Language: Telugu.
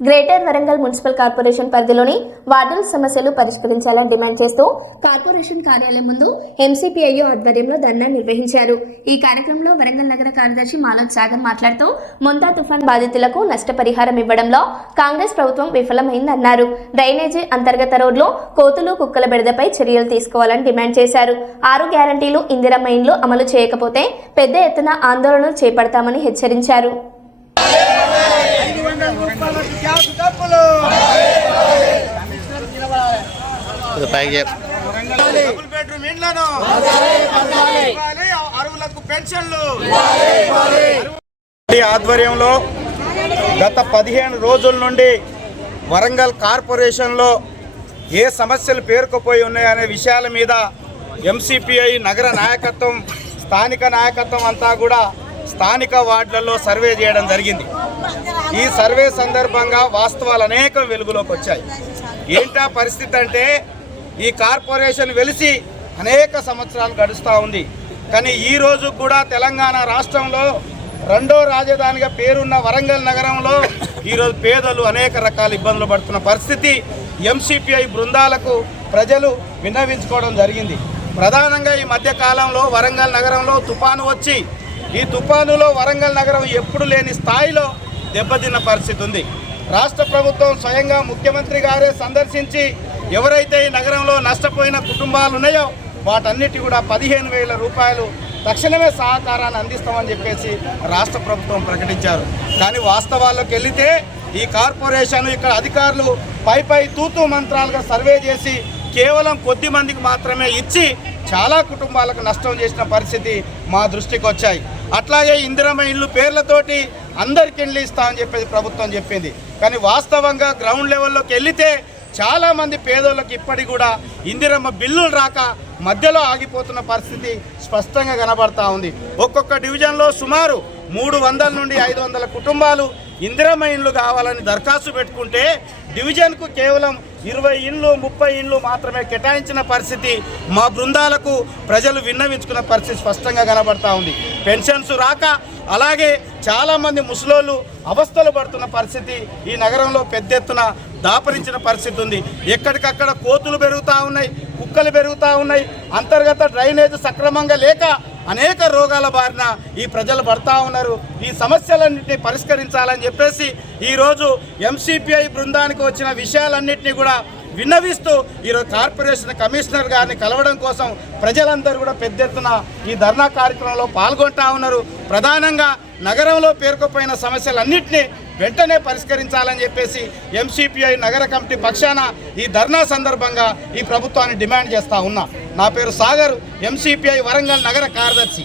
గ్రేటర్ వరంగల్ మున్సిపల్ కార్పొరేషన్ పరిధిలోని వార్డుల సమస్యలు పరిష్కరించాలని డిమాండ్ చేస్తూ కార్పొరేషన్ కార్యాలయం ముందు ఎంసీపీఐఓ ఆధ్వర్యంలో ధర్నా నిర్వహించారు. ఈ కార్యక్రమంలో వరంగల్ నగర కార్యదర్శి మాలోద్ సాగర్ మాట్లాడుతూ మొంతా తుఫాన్ బాధితులకు నష్టపరిహారం ఇవ్వడంలో కాంగ్రెస్ ప్రభుత్వం విఫలమైందన్నారు. డ్రైనేజీ అంతర్గత రోడ్లు కోతులు కుక్కల బెడదపై చర్యలు తీసుకోవాలని డిమాండ్ చేశారు. ఆరు గ్యారంటీలు ఇందిరా మైన్లు అమలు చేయకపోతే పెద్ద ఎత్తున ఆందోళనలు చేపడతామని హెచ్చరించారు. పెన్షన్లు. ఈ ఆధ్వర్యంలో గత పదిహేను రోజుల నుండి వరంగల్ కార్పొరేషన్లో ఏ సమస్యలు పేరుకుపోయి ఉన్నాయనే విషయాల మీద ఎంసీపీఐ నగర నాయకత్వం స్థానిక నాయకత్వం అంతా కూడా స్థానిక వార్డులలో సర్వే చేయడం జరిగింది. ఈ సర్వే సందర్భంగా వాస్తవాలు అనేకం వెలుగులోకి వచ్చాయి. ఏంటా పరిస్థితి అంటే ఈ కార్పొరేషన్ వెలిసి అనేక సంవత్సరాలు గడుస్తూ ఉంది. కానీ ఈ రోజు కూడా తెలంగాణ రాష్ట్రంలో రెండో రాజధానిగా పేరున్న వరంగల్ నగరంలో ఈరోజు పేదలు అనేక రకాల ఇబ్బందులు పడుతున్న పరిస్థితి. ఎంసీపీఐ బృందాలకు ప్రజలు విన్నవించుకోవడం జరిగింది. ప్రధానంగా ఈ మధ్య కాలంలో వరంగల్ నగరంలో తుఫాను వచ్చి ఈ తుఫానులో వరంగల్ నగరం ఎప్పుడు లేని స్థాయిలో దెబ్బతిన్న పరిస్థితి ఉంది. రాష్ట్ర ప్రభుత్వం స్వయంగా ముఖ్యమంత్రి గారే సందర్శించి ఎవరైతే ఈ నగరంలో నష్టపోయిన కుటుంబాలు ఉన్నాయో వాటన్నిటి కూడా పదిహేను వేల రూపాయలు తక్షణమే సహకారాన్ని అందిస్తామని చెప్పేసి రాష్ట్ర ప్రభుత్వం ప్రకటించారు. కానీ వాస్తవాల్లోకి వెళితే ఈ కార్పొరేషన్ ఇక్కడ అధికారులు పై పై తూతు మంత్రాలుగా సర్వే చేసి కేవలం కొద్ది మందికి మాత్రమే ఇచ్చి చాలా కుటుంబాలకు నష్టం చేసిన పరిస్థితి మా దృష్టికి వచ్చాయి. అట్లాగే ఇందిరమ్మ ఇల్లు పేర్లతోటి అందరికి ఇల్లు ఇస్తామని చెప్పేసి ప్రభుత్వం చెప్పింది. కానీ వాస్తవంగా గ్రౌండ్ లెవెల్లోకి వెళితే చాలామంది పేదోళ్ళకి ఇప్పటికి కూడా ఇందిరమ్మ బిల్లులు రాక మధ్యలో ఆగిపోతున్న పరిస్థితి స్పష్టంగా కనబడతా ఉంది. ఒక్కొక్క డివిజన్లో సుమారు మూడు వందల నుండి ఐదు వందల కుటుంబాలు ఇందిరమ్మ ఇండ్లు కావాలని దరఖాస్తు పెట్టుకుంటే డివిజన్కు కేవలం ఇరవై ఇండ్లు ముప్పై ఇండ్లు మాత్రమే కేటాయించిన పరిస్థితి మా బృందాలకు ప్రజలు విన్నవించుకున్న పరిస్థితి స్పష్టంగా కనబడతా ఉంది. పెన్షన్స్ రాక అలాగే చాలామంది ముసలోళ్ళు అవస్థలు పడుతున్న పరిస్థితి ఈ నగరంలో పెద్ద ఎత్తున దాపరించిన పరిస్థితి ఉంది. ఎక్కడికక్కడ కోతులు పెరుగుతూ ఉన్నాయి కుక్కలు పెరుగుతూ ఉన్నాయి అంతర్గత డ్రైనేజ్ సక్రమంగా లేక అనేక రోగాల బారిన ఈ ప్రజలు పడతా ఉన్నారు. ఈ సమస్యలన్నింటినీ పరిష్కరించాలని చెప్పేసి ఈరోజు ఎంసీపీఐ బృందానికి వచ్చిన విషయాలన్నింటినీ కూడా విన్నవిస్తూ ఈరోజు కార్పొరేషన్ కమిషనర్ గారిని కలవడం కోసం ప్రజలందరూ కూడా పెద్ద ఎత్తున ఈ ధర్నా కార్యక్రమంలో పాల్గొంటా ఉన్నారు. ప్రధానంగా నగరంలో పేరుకుపోయిన సమస్యలన్నింటినీ వెంటనే పరిష్కరించాలని చెప్పేసి ఎంసీపీఐ నగర కమిటీ పక్షాన ఈ ధర్నా సందర్భంగా ఈ ప్రభుత్వాన్ని డిమాండ్ చేస్తూ ఉన్నా. నా పేరు సాగర్ ఎంసీపీఐ వరంగల్ నగర కార్యదర్శి.